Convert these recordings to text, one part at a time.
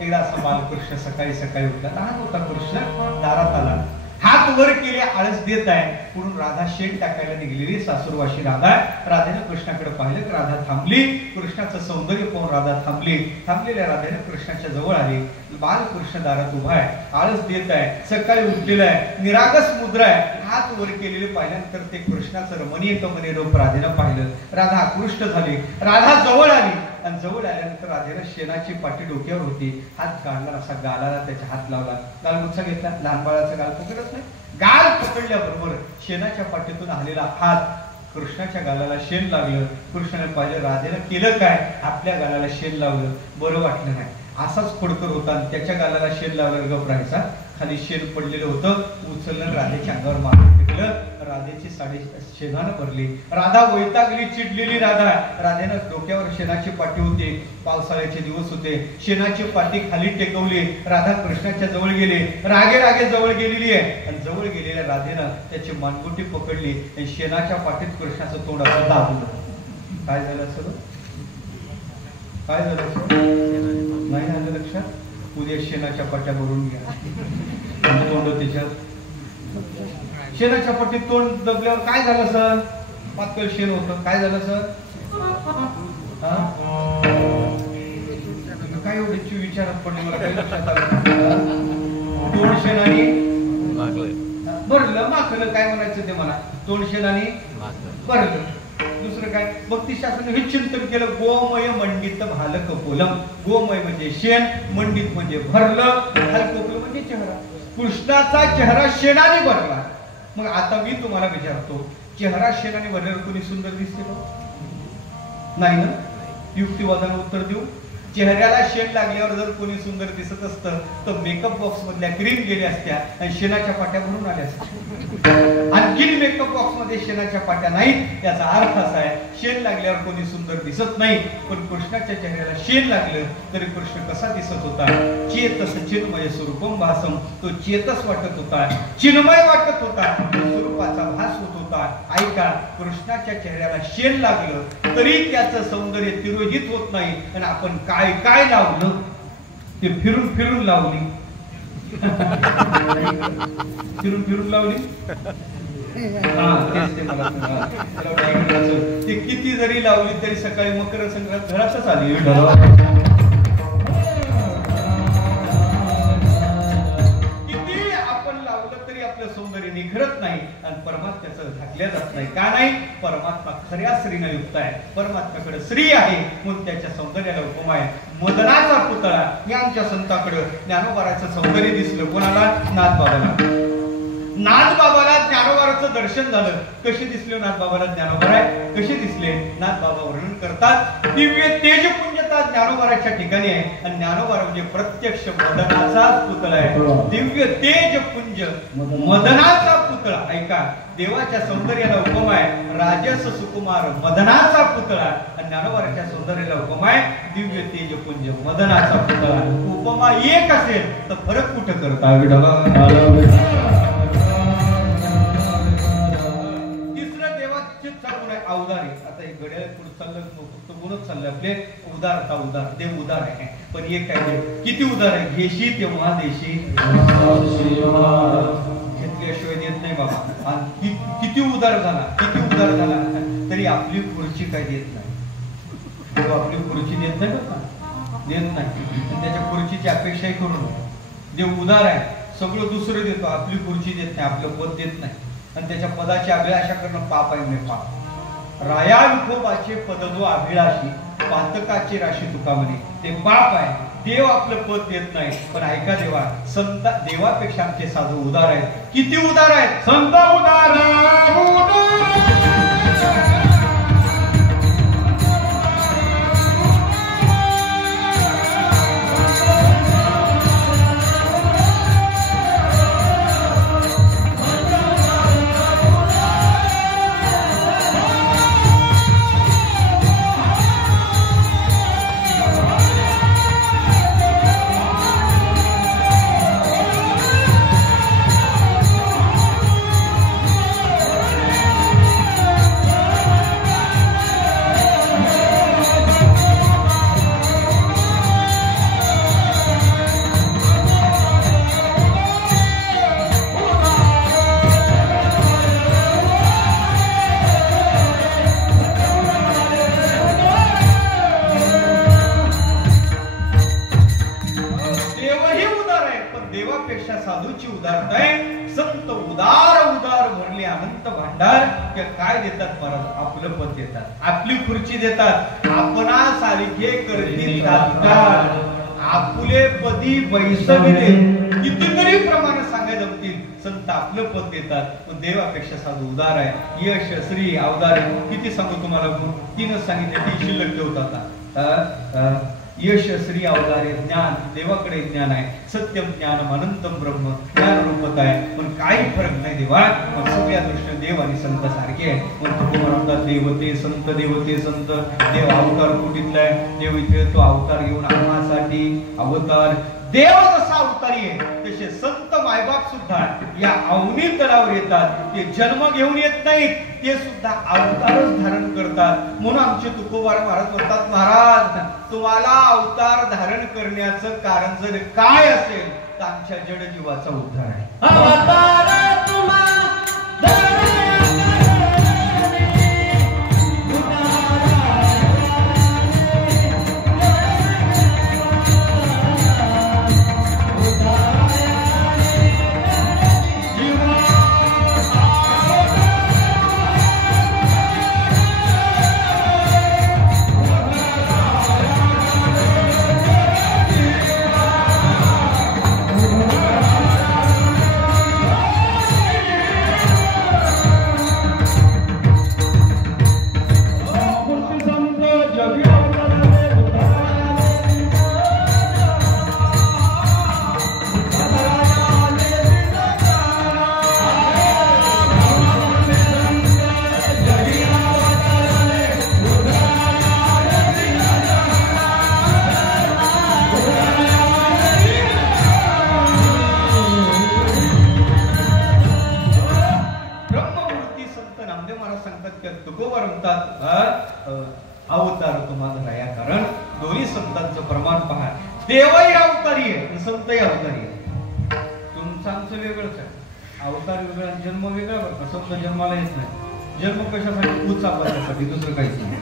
एकदा असा बालकृष्ण सकाळी सकाळी उठला, लहान होता कृष्ण, दारात आला, हात वर केले, आळस देत आहे. पुढून राधा शेण टाकायला निघलेली सासूरवाशी राधा. राधेने कृष्णाकडे पाहिलं, राधा थांबली. कृष्णाचं सौंदर्य पाहून राधा थांबली. थांबलेल्या राधेने कृष्णाच्या जवळ आली. बालकृष्ण दारात उभा आहे, आळस देत आहे, सकाळी उठलेला आहे, निरागस मुद्रा आहे, हात वर केलेले पाहिल्यानंतर ते कृष्णाचं रमणीय कमनीय रूप राधेनं पाहिलं. राधा आकृष्ट झाली. राधा जवळ आली आणि जवळ आल्यानंतर राधेनं शेणाची पाटी डोक्यावर होती, हात काढला, असा गालाला त्याच्या हात लावला, गालगुच्चा घेतला. लहान बाळाचा गाल पकडत नाही, गाल पकडल्याबरोबर शेणाच्या पाटीतून आलेला हात कृष्णाच्या गालाला शेण लागलं. कृष्णाने पाहिलं, राधेनं केलं काय, आपल्या गालाला शेण लावलं. बरं वाटलं नाही. असाच खोडकर होता आणि त्याच्या गालाला शेण लावलं, गप राहायचा. खाली शेण पडलेलं होतं, उचललं, राधेच्या अंगावर मारून फेकलं. राधेची साडी शेणानं भरली. राधा वैतागली, चिडलेली राधा. राधेनं डोक्यावर शेणाची पाटी होती, पावसाळ्याचे दिवस होते, शेणाची पाटी खाली टेकवली. राधा कृष्णाच्या जवळ गेली, रागे रागे जवळ गेलेली आहे आणि जवळ गेलेल्या राधेनं त्याची मानगुटी पकडली आणि शेणाच्या पाटीत कृष्णाचं तोंड असं दाबलं. काय झालं असं, काय झालं असं नाही आलं लक्षात? उद्या शेणाच्या पाट्या भरून घ्या, तोंड त्याच्यात शेणाच्या पट्टीत तोंड दबल्यावर काय झालं सर? पातळ शेण होतं. काय झालं सर? काय एवढी विचारात पडली मला, काही लक्षात आलं? तोंड शेणाने भरलं, माखलं, काय म्हणायचं ते मला, तोंड शेणाने भरलं. दुसरं काय? भक्ती शास्त्राने हे चिंतन केलं, गोमय मंडित भाल कपोलम. गोमय म्हणजे शेण, मंडित म्हणजे भरलं, भाल कपोल म्हणजे चेहरा. कृष्णाचा चेहरा शेणाने भरला. मग आता मी तुम्हाला विचारतो, चेहरा शेणाने भरल्यावर कोणी सुंदर दिसते का? नाही ना? युक्तिवादाने उत्तर देऊ. चेहऱ्याला शेण लागल्यावर जर कोणी सुंदर दिसत असतं तर मेकअप बॉक्स मधल्या क्रीम गेल्या असत्या आणि शेणाच्या पाट्या भरून आल्या असत्या. आणखी मेकअप बॉक्स मध्ये शेणाच्या पाट्या नाहीत. याचा अर्थ असा आहे, शेण लागल्यावर कोणी सुंदर दिसत नाही, पण कृष्णाच्या चेहऱ्याला शेण लागलं तरी कृष्ण कसा दिसत होता? चेतस चिन्मय स्वरूपम भासम. तो चेतस वाटत होता, चिन्मय वाटत होता, स्वरूपाचा भास होत होता. ऐका, कृष्णाच्या चेहऱ्याला शेण लागलं तरी त्याचं सौंदर्य तिरोहित होत नाही. आणि आपण काय काय लावलं ते फिरून फिरून लावली, फिरून फिरून लावली. ते किती जरी लावली तरी सकाळी मकर संक्रांत घरातच आली. किती आपण लावलं तरी आपलं सौंदर्य निखरत नाही आणि परमात्म्याचं झाकल्या जात नाही. का नाही? परमात्मा खऱ्या स्त्रीने युक्त आहे. परमात्म्याकडे स्त्री आहे म्हणून त्याच्या सौंदर्याला उपमा आहे. मदनाचा पुतळा. मी आमच्या संताकडे ज्ञानोबाराचं सौंदर्य दिसलं. कोणाला? नाथबाबाला. नाथबाबाला ज्ञानोबाराचं दर्शन झालं. कसे दिसले नाथबाबाला ज्ञानोबारा? कसे दिसले? नाथबाबा वर्णन करतात, दिव्य तेजपुंजता ज्ञानोबाराच्या ठिकाणी आहे आणि ज्ञानोबारा म्हणजे प्रत्यक्ष मदनाचाच पुतळा आहे. दिव्य तेजपुंज मदनाचा पुतळा. ऐका, देवाच्या सौंदर्याला उपमा आहे राजस सुकुमार मदनाचा पुतळा आणि ज्ञानोबाराच्या सौंदर्याला उपमा आहे दिव्य तेजपुंज मदनाचा पुतळा. उपमा एक असेल तर फरक कुठं करता? अवदार आहे. आता हे घड्याळ पुढे चाललं, फक्त गुणच चाललं आपले. उदारता उदार, देव उदार आहे. पण एक काय देव किती उदार आहे? घेशी तेव्हा देशी, घेतल्याशिवाय देत नाही बाबा. आणि किती उदार झाला, किती उदार झाला तरी आपली खुर्ची काय देत नाही. आपली खुर्ची देत नाही बघा, देत नाही. त्याच्या खुर्चीची अपेक्षाही करू नये. देव उदार आहे, सगळं दुसरं देतो, आपली खुर्ची देत नाही, आपलं पद देत नाही. आणि त्याच्या पदाची अभिलाषा करणं पाप आहे. नाही पाप. राया विठोबाचे पद जो अभिलाषी, पातकाची राशी तुका म्हणे, ते पाप आहे. देव आपलं पद देत नाही. पण ऐका, देवा संत देवापेक्षा आमचे साधू उदार आहेत. किती उदार आहेत? संत उदार. देवापेक्षा साधूची उदारता आहे. संत उदार उदार भरले अनंत भांडार. त्या काय देतात महाराज? आपलं पद देतात, आपली खुर्ची देतात, आपणासारखे करतील तात्काळ, आपुले पदी बैसविले. कितीतरी प्रमाण सांगायला जमतील. संत आपलं पद देतात. देवापेक्षा साधू उदार आहे. यश श्री अवतार. किती सांगू तुम्हाला? तीनच सांगितले, ती शिल्लक ठेवतात. यश श्री अवतारे. ज्ञान, देवाकडे ज्ञान आहे. सत्यम ज्ञानम अनंतम ब्रह्म. ज्ञान रूपत आहे, पण काही फरक नाही देवा. सगळ्या दृष्टीने देव आणि संत सारखे आहे. म्हणतात देवते संत, देवते संत. देव अवतार कुठीतला आहे? देव इथे तो अवतार घेऊन आम्हासाठी अवतार. देव जसा अवतारी आहे तसे संत मायबाप सुद्धा या अवनी तलावर येतात. ते जन्म घेऊन येत नाहीत, ते सुद्धा अवतारच धारण करतात. म्हणून आमचे तुकोबार महाराज म्हणतात, महाराज तुम्हाला अवतार धारण करण्याचं कारण जर काय असेल तर आमच्या जड जीवाचा उद्धार आहे. अवतार तुम्हाला अवतार तुम्हाला या कारण दोन्ही संतांचं प्रमाण पहा. देवही अवतारी आहे, संतही अवतारी आहे. तुमचं आमचं वेगळंच आहे. अवतार वेगळा, जन्म वेगळा. बरं का, संत जन्माला येत नाही. जन्म कशासाठी? उचापात्यासाठी, दुसरं काहीच नाही.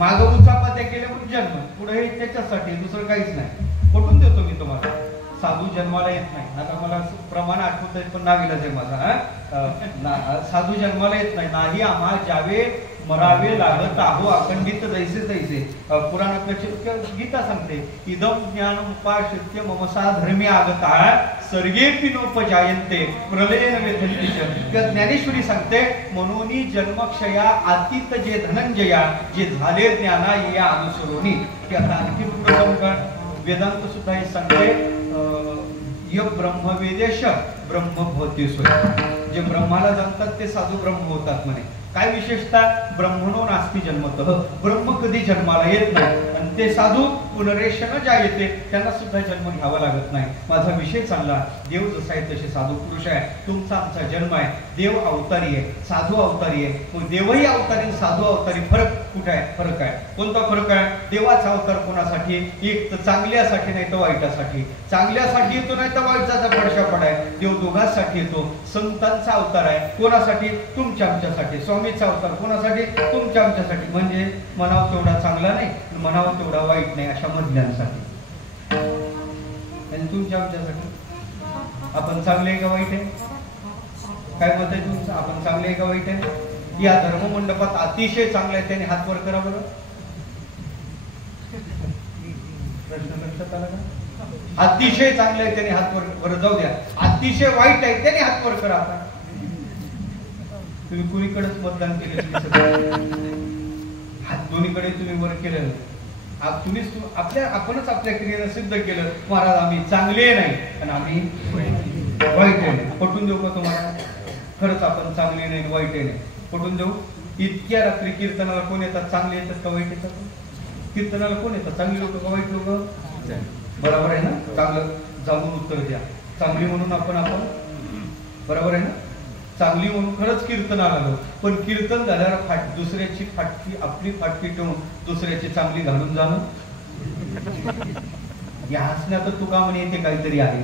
माग उचापात्या केल्या म्हणून जन्म, पुढे त्याच्यासाठी, दुसरं काहीच नाही. पटवून देतो मी तुम्हाला. साधू जन्माला येत नाही. आता मला प्रमाण आठवत आहे पण नाविलाज आहे माझा. साधू जन्माला येत नाही. नाही आम्हा जावे मरावे लागत आहो अखंडित जैसे तैसे. पुराणातल्या गीता सांगते, इदम ज्ञान उपाश्रित्य ममसा धर्मी आगता सर्गेपि नोपजायन्ते प्रलयेन वेदनिश. ज्ञानेश्वरी सांगते, म्हणून जन्मक्षया अतीत जे धनंजया जे झाले ज्ञाना या अनुसरोनी. की आता आणखी पुढे वेदांत सुद्धा हे सांगते, य ब्रह्मवेदेश ब्रह्म भवती सोय. जे ब्रह्माला जाणतात ते साधू ब्रह्म होतात म्हणे. काय विशेषता? ब्रह्मणो नास्ति जन्मतः. ब्रह्म कधी जन्माला येत नाही. आणि ते साधू पुनरेशन ज्या येते त्यांना सुद्धा जन्म घ्यावा लागत नाही. माझा विषय चालला, देव जसा आहे तसे साधू पुरुष आहे. तुमचा आमचा जन्म आहे. देव अवतारी आहे, साधू अवतारी आहे. मग देवही अवतारी, साधू अवतारी. फरक कुठे आहे? फरक आहे. कोणता फरक आहे? देवाचा अवतार कोणासाठी? एक तर चांगल्यासाठी नाही तर वाईटासाठी. चांगल्यासाठी येतो नाही तर वाईटाचा पडशा पडाय. देव दोघांसाठी येतो. संतांचा अवतार आहे कोणासाठी? तुमच्या आमच्यासाठी. स्वामीचा अवतार कोणासाठी? तुमच्या आमच्यासाठी. म्हणजे म्हणावं तेवढा चांगला नाही, म्हणावं तेवढा वाईट नाही, अशा मधल्यांसाठी. आणि तुमच्या आमच्यासाठी. आपण चांगले आहे का वाईट आहे? काय मत आहे तुमचं? आपण चांगले आहे का वाईट आहे? या धर्ममंडपात अतिशय चांगलं आहे त्याने हात वर करा बरं. प्रश्न लक्षात आला का? अतिशय चांगलं आहे त्याने हात वर जाऊ द्या. अतिशय वाईट आहे त्याने हात वर करा. आता तुम्ही कुणीकडेच मतदान केलेलं हात दोन्हीकडे तुम्ही वर केलेलं. तुम्हीच आपणच आपल्या क्रियेनं सिद्ध केलं, महाराज आम्ही चांगले नाही आणि आम्ही वाईट आहे. पटवून देऊ का तुम्हाला? खरंच आपण चांगले नाही वाईट आहे. पटवून देऊ. इतक्या रात्री कीर्तनाला कोण येतात? चांगले येतात का वाईट येतात? कीर्तनाला कोण येतात? चांगली लोक का वाईट लोक? बरोबर आहे ना? चांगलं जाऊन उत्तर द्या. चांगली म्हणून आपण बरोबर आहे ना? चांगली म्हणून खरंच कीर्तनाला आलो, पण कीर्तन झाल्यावर दुसऱ्याची फाटकी आपली फाटकी ठेवून दुसऱ्याची चांगली घालून जाणं. या हसण्यात तुका म्हणे येथे काहीतरी आहे.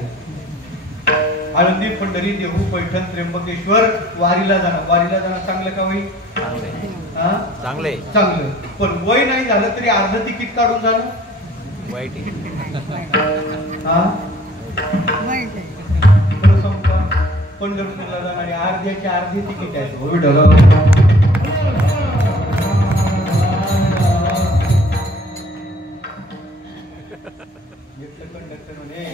आळंदी, पंढरी, देहू, पैठण, त्र्यंबकेश्वर वारीला जाणं चांगलं का वाईट? चांगले. चांगलं. पण वय नाही झालं तरी अर्ध तिकीट काढून जाणं वाईट. हा खरं सांगू का? पंढरपूरला जाणारी अर्ध्याची अर्धी तिकीट आहे हो विठ्ठल. कंडक्टर म्हणे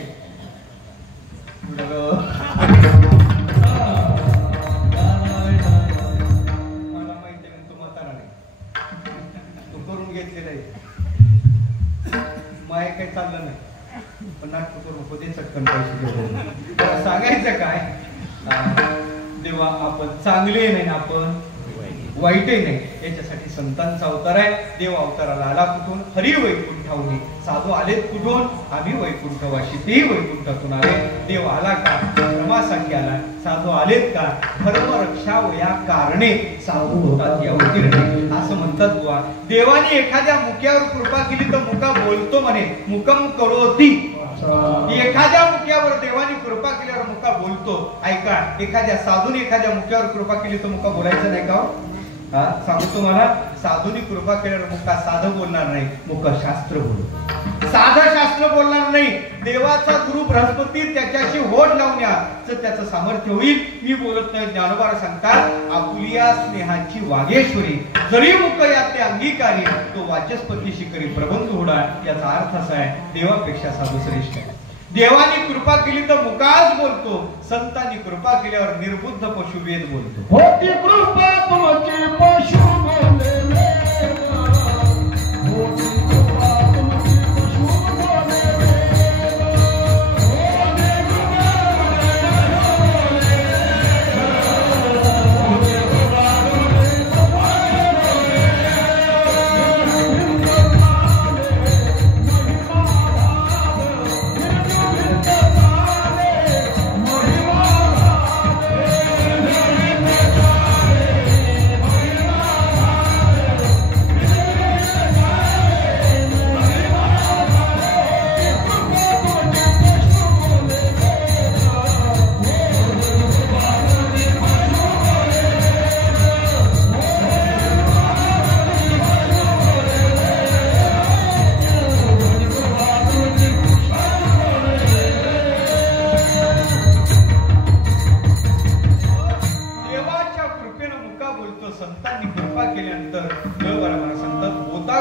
मला माहिती आहे तू म्हातारा नाही, तू करून घेतलेला आहे. माय काही चाललं नाही, पण नाटक करू नको ते चटकन पैसे घेऊन सांगायचं काय. देवा आपण चांगले नाही, आपण वाईटही नाही. याच्यासाठी संतांचा अवतार आहे. देव अवताराला आला कुठून? हरी वैकुंठाहून. साधू आलेत कुठून? आम्ही वैकुंठवाशी, तेही वैकुंठातून आले. देव आला का? धर्मासाठी आला. साधू आलेत का? धर्म रक्षावया कारणे साधू होतात अवतीर्णे असं म्हणतात बुवा. देवाने एखाद्या मुक्यावर कृपा केली तर मुका बोलतो म्हणे. मुकम करोती. एखाद्या मुक्यावर देवाने कृपा केल्यावर मुका बोलतो. ऐका, एखाद्या साधूने एखाद्या मुक्यावर कृपा केली तर मुका बोलायचं नाही का? सांगू तुम्हाला, साधूनी कृपा केल्यावर मुका साधं बोलणार नाही, मुका शास्त्र बोल. साधं शास्त्र बोलणार नाही. देवाचा गुरु बृहस्पती त्याच्याशी होड लावण्याचं त्याचं सामर्थ्य होईल. मी बोलत नाही. ज्ञानोबा सांगतात, आपुलिया स्नेहाची वागेश्वरी जरी मुक याते अंगीकारी तो वाचस्पती शिकरी प्रबंध होडा. याचा अर्थ असा आहे, देवापेक्षा साधू श्रेष्ठ आहे. देवानी कृपा केली तर मुकाच बोलतो. संतांनी कृपा केल्यावर निर्बुद्ध पशु वेद बोलतो. होती कृपा तुमची पशु बोलेले, होती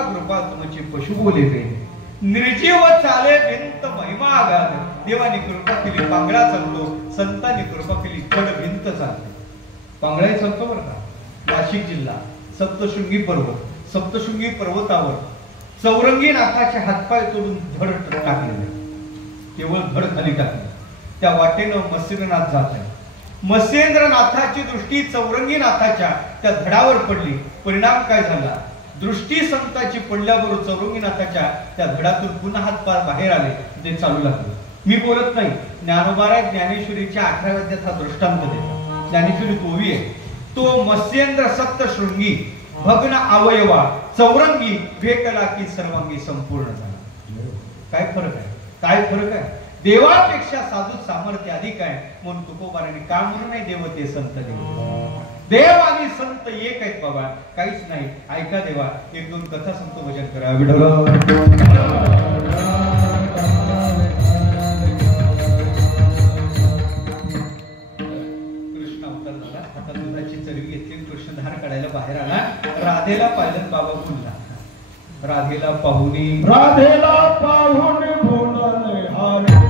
कृपा तुमची पशु बोलेले, निर्जीव चाले भिंत महिमा आगाध. देवानी कृपा केली पांगळा चालतो. संतांनी कृपा केली कड भिंत चालते. पांगळा चालतो बरं का. नाशिक जिल्हा सप्तशृंगी पर्वत, सप्तशृंगी पर्वतावर चौरंगी नाथाचे हातपाय तोडून धड टाकलेले. केवळ धड खाली टाकले. त्या वाटेनं मत्स्येंद्रनाथ जात आहे. मत्स्येंद्रनाथाची दृष्टी चौरंगी नाथाच्या त्या धडावर पडली. परिणाम काय झाला? दृष्टी संताची पडल्याबरोबर चौरंगीनाथाच्या त्या धडातून पुन्हा हातपाय बाहेर आले. ते चालू लागले. मी बोलत नाही. ज्ञानोबा ज्ञानेश्वरीच्या 18व्या अध्यायात हा दृष्टांत देतात. ज्ञानेश्वरी ओवी आहे. तो मत्स्येंद्र सप्तशृंगी भग्न अवयवा चौरंगी भेटला की सर्वांगी संपूर्ण झाला. काय फरक आहे? काय फरक आहे? देवापेक्षा साधू सामर्थ्य अधिक आहे. म्हणून तुकोबाराने का म्हणून नाही देव ते संत देव. देव आणि संत एक आहेत बाबा, काहीच नाही. ऐका देवा, एक दोन कथा सांगतो, भजन करा. कृष्ण अवतार झाला. हातात दुधाची चरबी घेतली. कृष्ण धार काढायला बाहेर आला. राधेला पाहिलं. बाबा बोलला, राधेला पाहुणी बोलले हारे.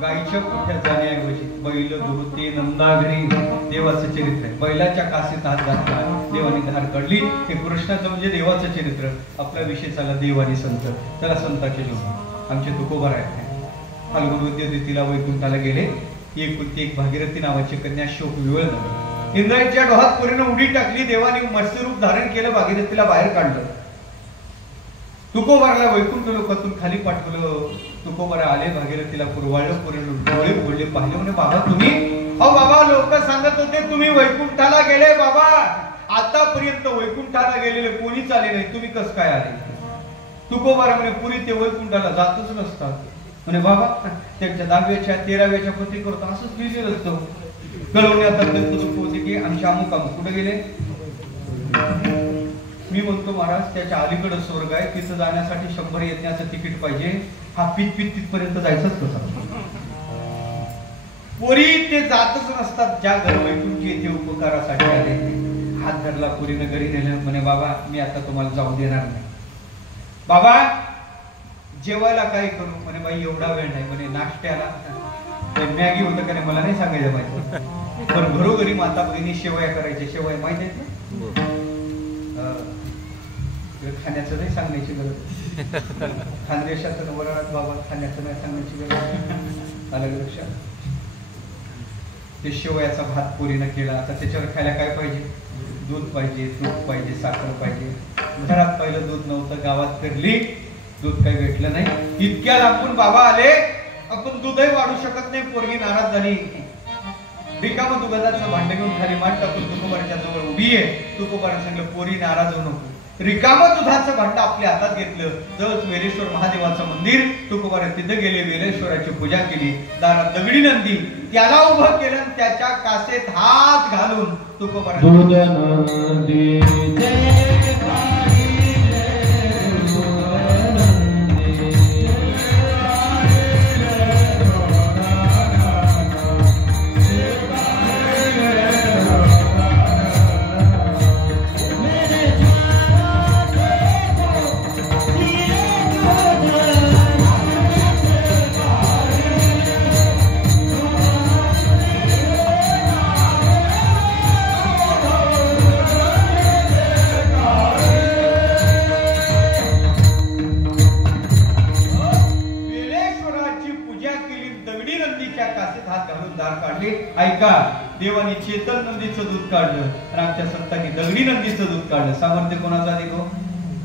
गायीच्या कुठ्यात जाण्याऐवजी बैल धुते नंदाघरी. देवाचं चरित्र आहे. बैलाच्या कासेत हात घातला, देवानी धार काढली. हे कृष्णाचं म्हणजे देवाचं चरित्र. आपला विषय चालला देव आणि संत. चला संताचे लोक आमचे तुकोबार आहेत. फाल्गुन वद्य तिला वैकुंठाला गेले. एकुलती एक भागीरथी नावाची कन्या शोक विवळ झाली. इंद्रायणीच्या डोहात पोरीनं उडी टाकली. देवाने मत्स्य रूप धारण केलं, भागीरथीला बाहेर काढलं. तुकोबाराला वैकुंठ लोकातून खाली पाठवलं. तुकोबारा आले, भागीरथीला पुरवाळलं, पोरीनं डोळे फोडले, पाहिले. म्हणे बाबा तुम्ही, अहो बाबा लोक सांगत होते तुम्ही वैकुंठाला गेले. बाबा आतापर्यंत वैकुंठाला गेलेले कोणीच आले नाही, तुम्ही कसं काय आले? तुकोबारा म्हणे पुरी ते वैकुंठाला जातच नसतात. म्हणे बाबा त्यांच्या 10व्या 13व्या पत्री करतो असंच लिहिलेलं असतं. कळवण्यात होते की आमच्या अमुक अमुक कुठे गेले. मी म्हणतो महाराज त्याच्या अलीकडे स्वर्ग आहे, तिथं जाण्यासाठी 100 येण्याचं तिकीट पाहिजे. हा पित तिथपर्यंत जायचंच कसं? पोरी ते जातच नसतात. ज्या घर वैकुंठी येथे उपकारासाठी आले हात धरला, पोरीनं घरी नेलं. म्हणे बाबा मी आता तुम्हाला जाऊ देणार नाही. बाबा जेवायला काय करू? म्हणे बाई एवढा वेळ नाही. म्हणे नाश्त्याला मॅगी होतं का नाही मला नाही सांगायचं माहिती, पण घरोघरी माता बहिणी शेवया करायच्या. शेवया माहिती आहेत ना? खाण्याचं नाही सांगण्याची गरज. खानदेशात वरात बाबा खाण्याचं नाही सांगण्याची गरज. अलग लक्षात. ते शेवयाचा भात पोरीनं केला. आता त्याच्यावर खायला काय पाहिजे? दूध पाहिजे, तूप पाहिजे, साखर पाहिजे. घरात पहिलं दूध नव्हतं, गावात फिरली, दूध काही भेटलं नाही. इतक्या लांबून बाबा आले, आपण दूधही वाढू शकत नाही. पोरगी नाराज झाली. रिकामं दुधाचं भांड घेऊन खाली मान टाकून तुकोबाराच्या जवळ उभी आहे. तुकोबारा सांगलं पोरी नाराज होऊ नको. रिकामं दुधाचं भांड आपल्या हातात घेतलं. जवळ वेलेश्वर महादेवाचं मंदिर. तुकोबारा तिथं गेले, वेलेश्वराची पूजा केली. दारात दगडी नंदी त्याला उभं केलं, त्याच्या कासेत हात घालून तुकोबारा ऐका. देवानी चेतन नंदीचं दूध काढलं आणि आमच्या संतांनी दगडी नंदीचं दूध काढलं. सामर्थ्य कोणाचं अधिक हो?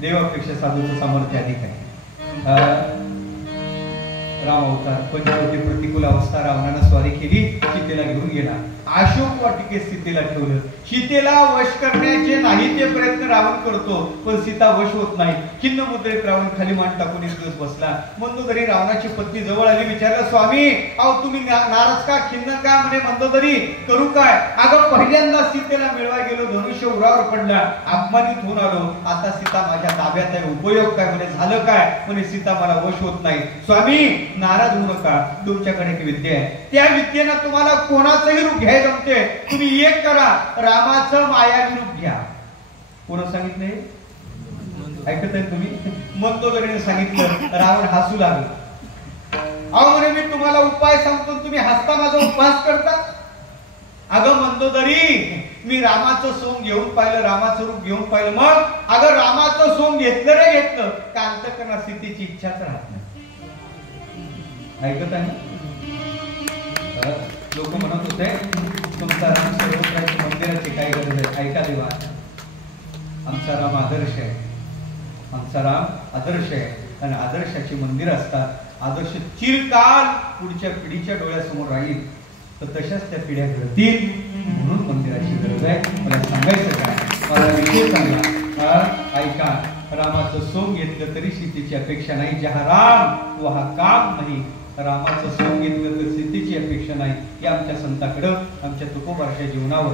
देवापेक्षा साधूचं सामर्थ्य अधिक आहे. राम अवतार पंचवटी प्रतिकूल अवस्था रावणानं स्वारी केली, सीतेला घेऊन गेला. अशोक वाटिकेत सीतेला ठेवलं. सीतेला वश करण्याचे नाही ते प्रयत्न रावण करतो, पण सीता वश होत नाही. खिन्न मुद्रेत रावण खाली मान टाकून एक दिवस बसला. मंदोदरी रावणाची पत्नी जवळ आली. विचारलं स्वामी अहो तुम्ही नाराज का, खिन्न का? म्हणे मंदोदरी करू काय? अगं पहिल्यांदा सीतेला मिळवाय गेलो, धनुष्य उरावर पडला, अपमानित होऊन आलो. आता सीता माझ्या ताब्यात आहे, उपयोग काय? म्हणे झालं काय? म्हणे सीता मला वश होत नाही. स्वामी नाराज होऊ नका, तुमच्याकडे एक विद्या आहे. त्या विद्येनं तुम्हाला कोणाचंही रूप घ्याय जमते. तुम्ही एक करा, रामाचं मायावी रूप घ्या. कोण सांगितलंय? ऐकत आहे तुम्ही? मंदोदरीने सांगितलं. रावण हसू लागला. अहो म्हणे मी तुम्हाला उपाय सांगतो, तुम्ही हसता माझा उपवास करता. अगं मंदोदरी मी रामाचं सोंग घेऊन पाहिलं, रामाचं रूप घेऊन पाहिलं. मग अगं रामाचं सोंग घेतलं रे घेतलं का अंतःकरणात स्थितीची इच्छाच राहत नाही. ऐकत आहे ना? लोक म्हणत होते तुमचा राम सर्वत्राची मंदिराची काय गरज आहे. ऐका देवा, आमचा राम आदर्श आहे. आमचा राम आदर्श आहे आणि आदर्शाची मंदिर असतात. आदर्श चिरकाल पुढच्या पिढीच्या डोळ्यासमोर राहील, तर तशाच त्या पिढ्या घडतील. म्हणून मंदिराची गरज आहे. मला सांगायचं काय, मला विषय सांगा. ऐका, रामाचं सोंग घेतलं तरी सीतेची अपेक्षा नाही. जहा राम वहा काम नाही. रामाचं सोंग घेतलं तर सीतेची अपेक्षा नाही. हे आमच्या संताकडं, आमच्या तुकोबाराच्या जीवनावर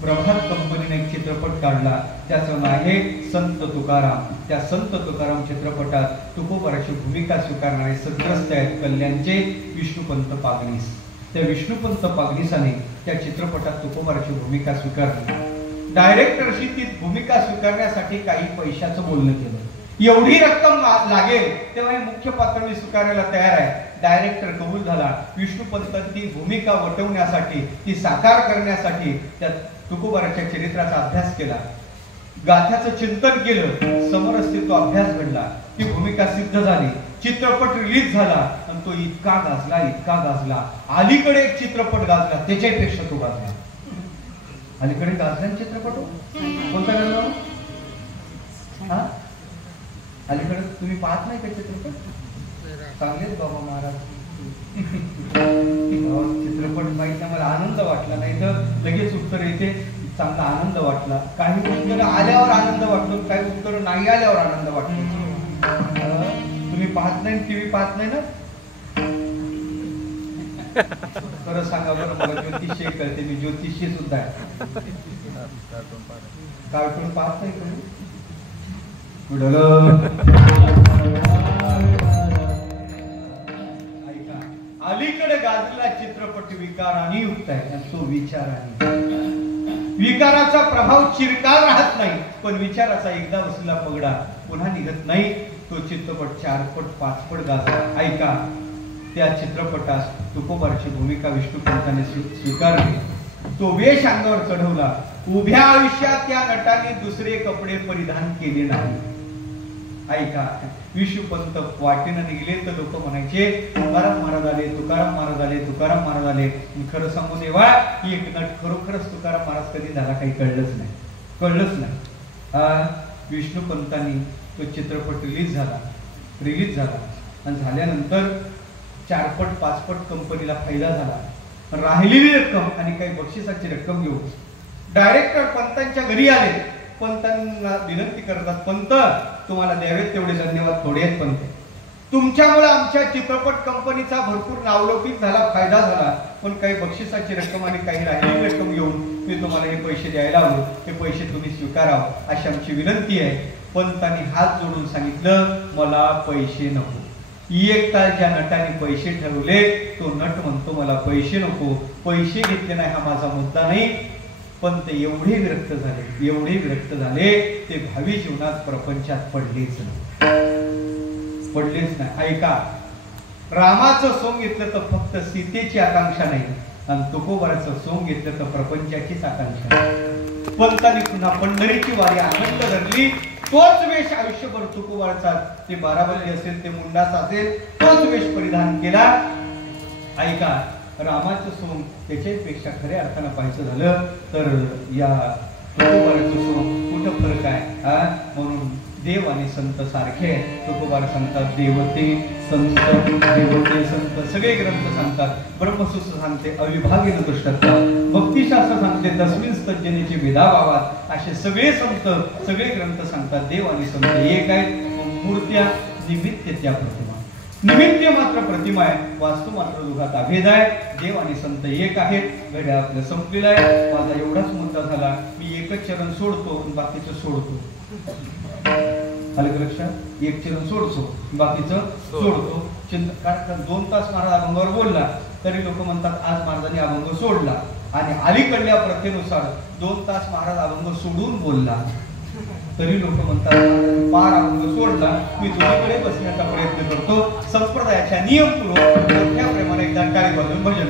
प्रभात कंपनीने एक चित्रपट काढला. त्याचं नाव आहे संत तुकाराम. त्या संत तुकाराम चित्रपटात तुकोबाराची भूमिका स्वीकारणारे सद्ग्रस्त आहेत कल्याणचे विष्णुपंत पागनीस. त्या विष्णुपंत पागनीसाने त्या चित्रपटात तुकोबाराची भूमिका स्वीकारली. डायरेक्टरशी ती भूमिका स्वीकारण्यासाठी काही पैशाचं बोलणं केलं. एवढी रक्कम लागेल तेव्हा हे मुख्य पात्र मी स्वीकारायला तयार आहे. डायरेक्टर कबूल झाला. विष्णुपंत ती भूमिका वटवण्यासाठी, ती साकार करण्यासाठी त्या तुकोबाराच्या चरित्राचा अभ्यास केला, गाथ्याचं चिंतन केलं. समरस्थित्व अभ्यास घडला. ती भूमिका सिद्ध झाली. चित्रपट रिलीज झाला आणि तो इतका गाजला. अलीकडे एक चित्रपट गाजला, त्याच्यापेक्षा तो गाजला. अलीकडे गाजला चित्रपट कोणता गाजला? हा, अलीकडे तुम्ही पाहत नाही का चित्रपट? चांगलेच बाबा महाराज. चित्रपट माहिती मला आनंद वाटला, नाही तर लगेच उत्तर येते चांगला आनंद वाटला. काही उत्तर आल्यावर आनंद वाटलो, काही उत्तर नाही आल्यावर आनंद वाटलो. तुम्ही पाहत नाही, टीव्ही पाहत नाही ना? खरं सांगा बरं, मला ज्योतिषी कळते, मी ज्योतिषी सुद्धा आहे. कार्टून पाहत नाही तुम्ही? अलीकडे गाजलेला चित्रपट विकाराने युक्त आहे आणि तो विचाराने. विकाराचा प्रभाव चिरकाल राहत नाही, पण विचाराचा एकदा बसलेला पगडा पुन्हा निघत नाही. तो चित्रपट 4 पट 5 पट गाजला. ऐका, त्या चित्रपटास तुकोबारची भूमिका विष्णुपंताने स्वीकारली. तो वेश अंगावर चढवला. उभ्या आयुष्यात त्या नटाने दुसरे कपडे परिधान केले नाही. ऐका, विष्णुपंत वाटेनं निघले तर लोक म्हणायचे तुकाराम महाराज आले, तुकाराम महाराज आले, तुकाराम महाराज आले. खरं सांगू देवा, एक नट खरोखरच तुकाराम महाराज कधी झाला काही कळलंच नाही. विष्णुपंतांनी तो चित्रपट रिलीज झाला आणि झाल्यानंतर 4 पट 5 पट कंपनीला फायदा झाला. राहिलेली रक्कम आणि काही बक्षिसाची रक्कम घेऊन डायरेक्टर पंतांच्या घरी आले. पंतांना विनंती करतात, पंत तुम्हाला द्यावेत तेवढे धन्यवाद थोडे आहेत पंत. तुमच्यामुळे आमच्या चित्रपट कंपनीचा भरपूर नावलौकिक झाला, फायदा झाला, पण काही बक्षिसाची रक्कम आणि काही राहिलेली रक्कम घेऊन मी तुम्हाला हे पैसे द्यायला हवे, हे पैसे तुम्ही स्वीकारावं अशी आमची विनंती आहे. पंतांनी हात जोडून सांगितलं, मला पैसे नको. एक तास ज्या नटाने पैसे ठरवले तो नट म्हणतो मला पैसे नको, पैसे घेतले नाही हा माझा मुद्दा नाही. पण ते एवढे विरक्त झाले ते भावी जीवनात प्रपंचात पडलेच नाही. ऐका, रामाचं सोंग घेतलं तर फक्त सीतेची आकांक्षा नाही आणि तुकोबाराचं सोंग घेतलं तर प्रपंचाचीच आकांक्षा नाही. पंतांनी पुन्हा पंढरीची वारी आनंद धरली. तोच वेश आयुष्यभर तुकोबाराचा, ते बाराबरी असेल ते मुंडासा असेल, तोच वेश परिधान केला. ऐका, रामाचं सोंग त्याच्यापेक्षा खऱ्या अर्थानं पाहायचं झालं तर या तुकोबाराचं सोंग कुठं फरक आहे. म्हणून देव आणि संत सारखे आहेत. तुकोबार सांगतात देवते संत सगळे ग्रंथ सांगतात. ब्रह्मसूत्र सांगते अविभागेन दुष्टता, भक्तिशास्त्र सांगते तस्मिन स्तजनेची भेदाभावात. असे सगळे संत सगळे ग्रंथ सांगतात देव आणि संत एक आहेत. मूर्त्या निमित्त त्या प्रतिमा, निमित्त मात्र प्रतिमा आहे, वास्तू मात्र दोघात अभेद आहे. देव आणि संत एक आहेत. घड्या आपलं संपलेला आहे. माझा एवढाच मुद्दा झाला, मी एकच चरण सोडतो बाकीचं सोडतो. आलं लक्षात? एक चरण सोडतो बाकीचं सोडतो. कारण 2 तास महाराज अभंगावर बोलला तरी लोक म्हणतात आज महाराजांनी अभंग सोडला. आणि अलीकडल्या प्रथेनुसार 2 तास महाराज अभंग सोडून बोलला तरी लोक म्हणतात पार अभंग सोडला. मी तुझ्याकडे बसण्याचा प्रयत्न करतो. संप्रदायाच्या नियमपूर्वक मोठ्या प्रेमाने एकदा टाळी वाजवून भजन